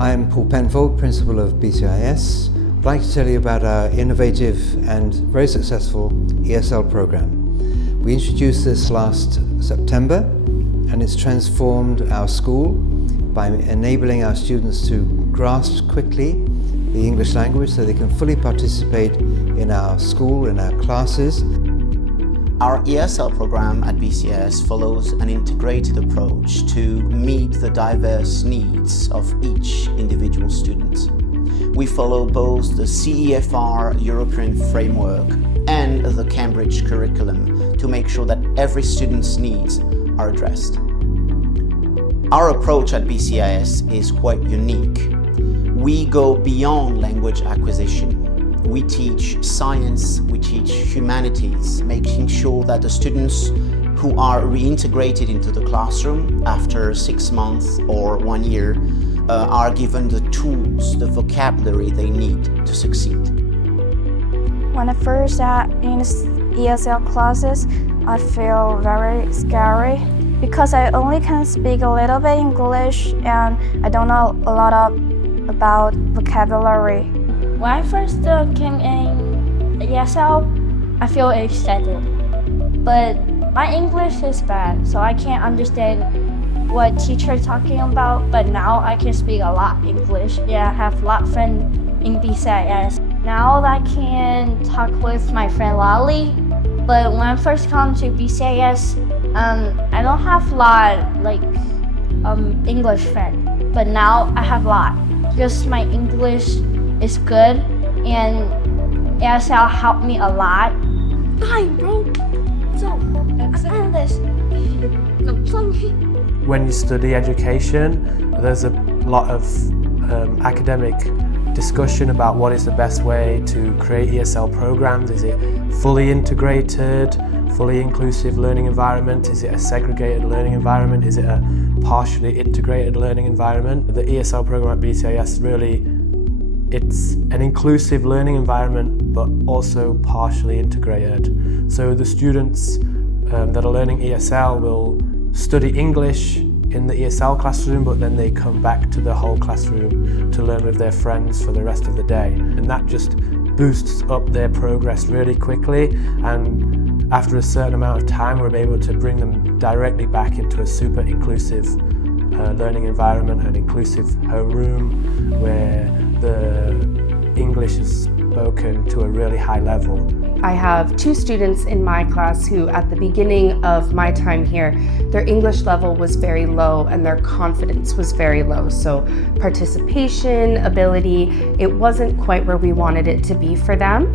I'm Paul Penfold, Principal of BCIS. I'd like to tell you about our innovative and very successful ESL program. We introduced this last September, and it's transformed our school by enabling our students to grasp quickly the English language so they can fully participate in our school, in our classes. Our ESL program at BCIS follows an integrated approach to meet the diverse needs of each individual student. We follow both the CEFR European framework and the Cambridge curriculum to make sure that every student's needs are addressed. Our approach at BCIS is quite unique. We go beyond language acquisition. We teach science, we teach humanities, making sure that the students who are reintegrated into the classroom after 6 months or 1 year are given the tools, the vocabulary they need to succeed. When I first sat in ESL classes, I feel very scary because I only can speak a little bit English and I don't know a lot about vocabulary. When I first came in ESL, I feel excited, but my English is bad, so I can't understand what teacher is talking about, but now I can speak a lot English. Yeah, I have a lot of friends in BCIS. Now I can talk with my friend Lali, but when I first come to BCIS, I don't have a lot English friends, but now I have a lot because my English is good and ESL helped me a lot. Hi, bro. So, I'm this. When you study education, there's a lot of academic discussion about what is the best way to create ESL programs. Is it fully integrated, fully inclusive learning environment? Is it a segregated learning environment? Is it a partially integrated learning environment? The ESL program at BCIS really, it's an inclusive learning environment, but also partially integrated. So the students that are learning ESL will study English in the ESL classroom, but then they come back to the whole classroom to learn with their friends for the rest of the day. And that just boosts up their progress really quickly. And after a certain amount of time, we're able to bring them directly back into a super inclusive learning environment, an inclusive homeroom where the English is spoken to a really high level. I have 2 students in my class who, at the beginning of my time here, their English level was very low and their confidence was very low. So participation, ability, it wasn't quite where we wanted it to be for them.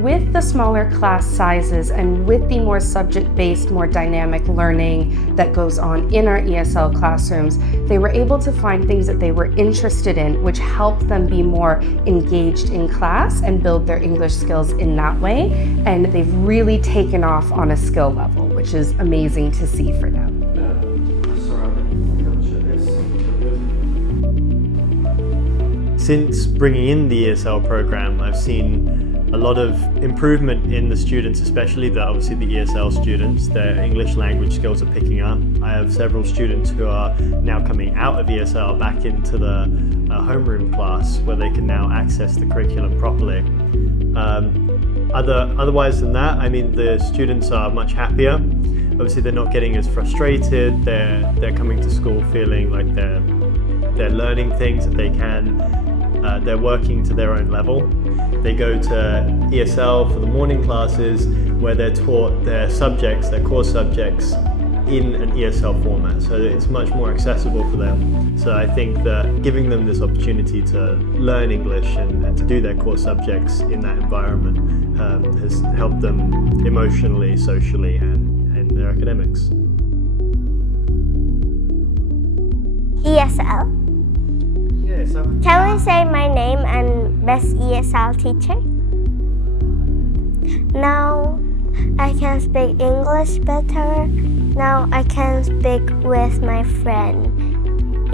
With the smaller class sizes and with the more subject-based, more dynamic learning that goes on in our ESL classrooms, they were able to find things that they were interested in, which helped them be more engaged in class and build their English skills in that way. And they've really taken off on a skill level, which is amazing to see for them. Since bringing in the ESL program, I've seen a lot of improvement in the students, especially obviously the ESL students. Their English language skills are picking up. I have several students who are now coming out of ESL back into the homeroom class where they can now access the curriculum properly. Otherwise than that, I mean, the students are much happier. Obviously, they're not getting as frustrated. They're coming to school feeling like they're learning things that they can. They're working to their own level. They go to ESL for the morning classes where they're taught their subjects, their core subjects, in an ESL format, so that it's much more accessible for them. So I think that giving them this opportunity to learn English and to do their core subjects in that environment has helped them emotionally, socially, and in their academics. ESL. Yeah, so Can we say my name and best ESL teacher? Now I can speak English better. Now I can speak with my friend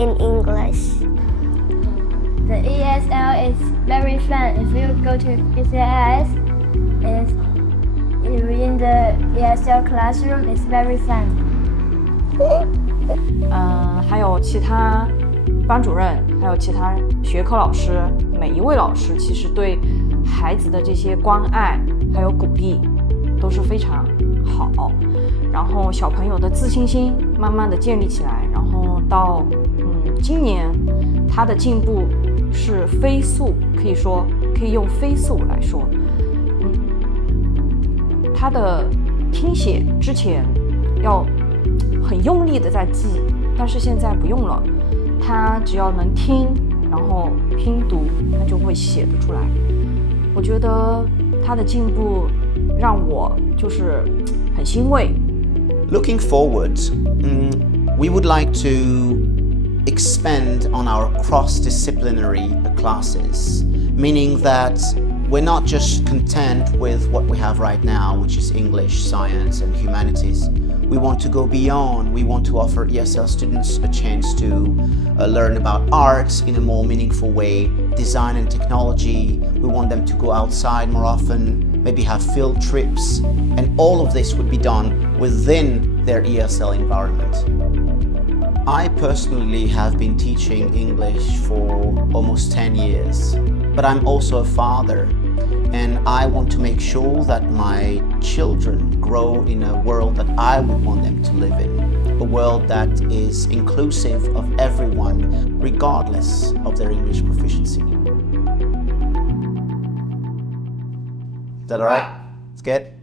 in English. The ESL is very fun. If you go to BCIS, in the ESL classroom, it's very fun. 还有其他班主任还有其他学科老师，每一位老师其实对孩子的这些关爱还有鼓励都是非常好，然后小朋友的自信心慢慢的建立起来，然后到今年他的进步是飞速，可以用飞速来说。他的听写之前要很用力的在记，但是现在不用了，他只要能听，然后拼读，他就会写得出来。我觉得他的进步让我就是很欣慰。Looking forward, we would like to expand on our cross-disciplinary classes, meaning that we're not just content with what we have right now, which is English, science, and humanities. We want to go beyond. We want to offer ESL students a chance to learn about art in a more meaningful way, design and technology. We want them to go outside more often, maybe have field trips, and all of this would be done within their ESL environment. I personally have been teaching English for almost 10 years, but I'm also a father, and I want to make sure that my children grow in a world that I would want them to live in, a world that is inclusive of everyone, regardless of their English proficiency. Is that all right? It's good?